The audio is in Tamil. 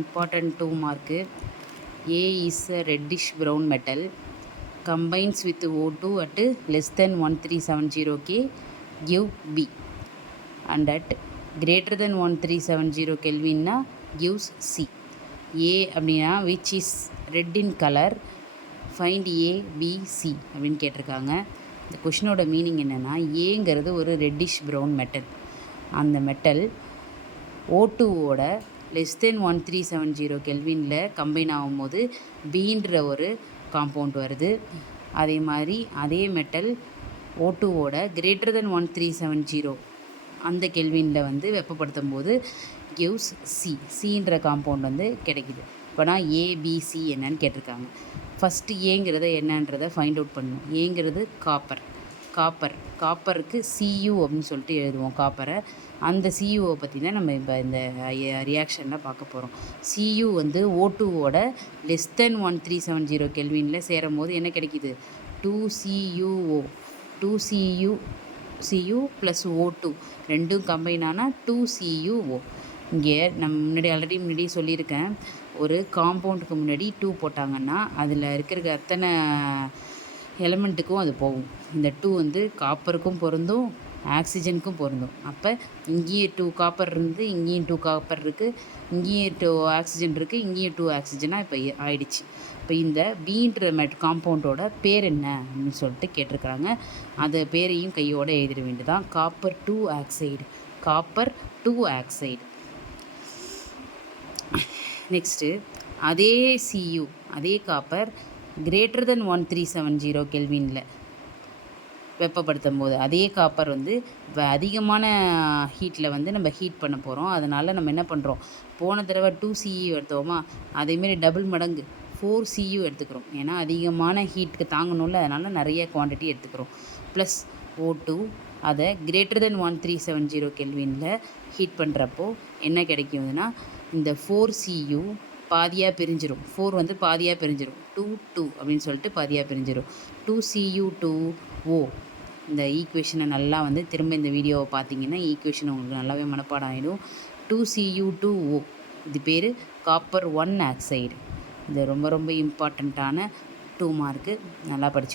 important 2 mark. A is a reddish brown metal, combines with O2 at less than 1370 K, give B, and at greater than 1370 Kelvin gives C. A அப்படின்னா which is red in color, find A, B, C அப்படின்னு கேட்டிருக்காங்க. இந்த கொஷினோட மீனிங் என்னென்னா, ஏங்கிறது ஒரு ரெட்டிஷ் ப்ரௌன் மெட்டல். அந்த மெட்டல் O2ஓட லெஸ் தென் 1370 கெல்வினில் கம்பைன் ஆகும்போது பீன்ற ஒரு காம்பவுண்ட் வருது. அதே மாதிரி அதே மெட்டல் O2ஓட கிரேட்டர் தென் 1370 அந்த கெல்வினில் வந்து வெப்பப்படுத்தும் போது கிவ்ஸ் சின்ற காம்பவுண்ட் வந்து கிடைக்குது. இப்போனா ஏபிசி என்னன்னு கேட்டிருக்காங்க. ஃபஸ்ட்டு ஏங்கிறத என்னன்றதை ஃபைண்ட் அவுட் பண்ணணும். ஏங்கிறது காப்பருக்கு சியு அப்படின்னு சொல்லிட்டு எழுதுவோம் காப்பரை. அந்த சியுவை பற்றி தான் நம்ம இப்போ இந்த ரியாக்ஷனில் பார்க்க போகிறோம். சியு வந்து O2ஓட லெஸ் தென் 1370 கெல்வினில் சேரும் போது என்ன கிடைக்கிது? 2CuO. 2Cu ப்ளஸ் O2 ரெண்டும் கம்பைன் ஆனால் 2CuO. இங்கே நம்ம முன்னாடி சொல்லியிருக்கேன், ஒரு காம்பவுண்டுக்கு முன்னாடி 2 போட்டாங்கன்னா அதில் இருக்கிற அத்தனை எலமெண்ட்டுக்கும் அது போகும். இந்த 2 வந்து காப்பருக்கும் பொருந்தும், ஆக்சிஜனுக்கும் பொருந்தும். அப்போ இங்கேயும் 2 காப்பர் இருந்து, இங்கேயும் 2 காப்பர் இருக்குது, இங்கேயும் 2 ஆக்சிஜன் இருக்குது, இங்கேயும் 2 ஆக்சிஜனாக இப்போ ஆயிடுச்சு. இப்போ இந்த பீன்ற காம்பவுண்டோட பேர் என்ன அப்படின்னு சொல்லிட்டு கேட்டிருக்கிறாங்க. அது பேரையும் கையோடு எழுதிட வேண்டியதான். Copper 2 oxide. நெக்ஸ்ட்டு அதே சியு, அதே காப்பர் கிரேட்டர் தென் 1370 கெல்வினில் வெப்பப்படுத்தும் போது அதே காப்பர் வந்து அதிகமான ஹீட்டில் வந்து நம்ம ஹீட் பண்ண போகிறோம். அதனால் நம்ம என்ன பண்ணுறோம், போன தடவை 2CU எடுத்தோமா, அதேமாரி டபுள் மடங்கு 4CU எடுத்துக்கிறோம். ஏன்னா அதிகமான ஹீட்டுக்கு தாங்கணும்ல, அதனால் நிறைய குவான்டிட்டி எடுத்துக்கிறோம். ப்ளஸ் O2 அதை கிரேட்டர் தென் 1370 கெல்வினில் ஹீட் பண்ணுறப்போ என்ன கிடைக்குதுன்னா, இந்த 4CU பாதியாக பிரிஞ்சிடும். 4 வந்து பாதியாக பிரிஞ்சிடும். 2 அப்படின்னு சொல்லிட்டு பாதியாக பிரிஞ்சிடும். 2Cu2O. இந்த ஈக்குவேஷனை நல்லா வந்து திரும்ப இந்த வீடியோவை பார்த்தீங்கன்னா ஈக்குவேஷன் உங்களுக்கு நல்லாவே மனப்பாடம் ஆகிடும். 2Cu2O இது பேர் காப்பர் 1 ஆக்சைடு. இது ரொம்ப ரொம்ப இம்பார்ட்டண்ட்டான 2 மார்க்கு. நல்லா படிச்சு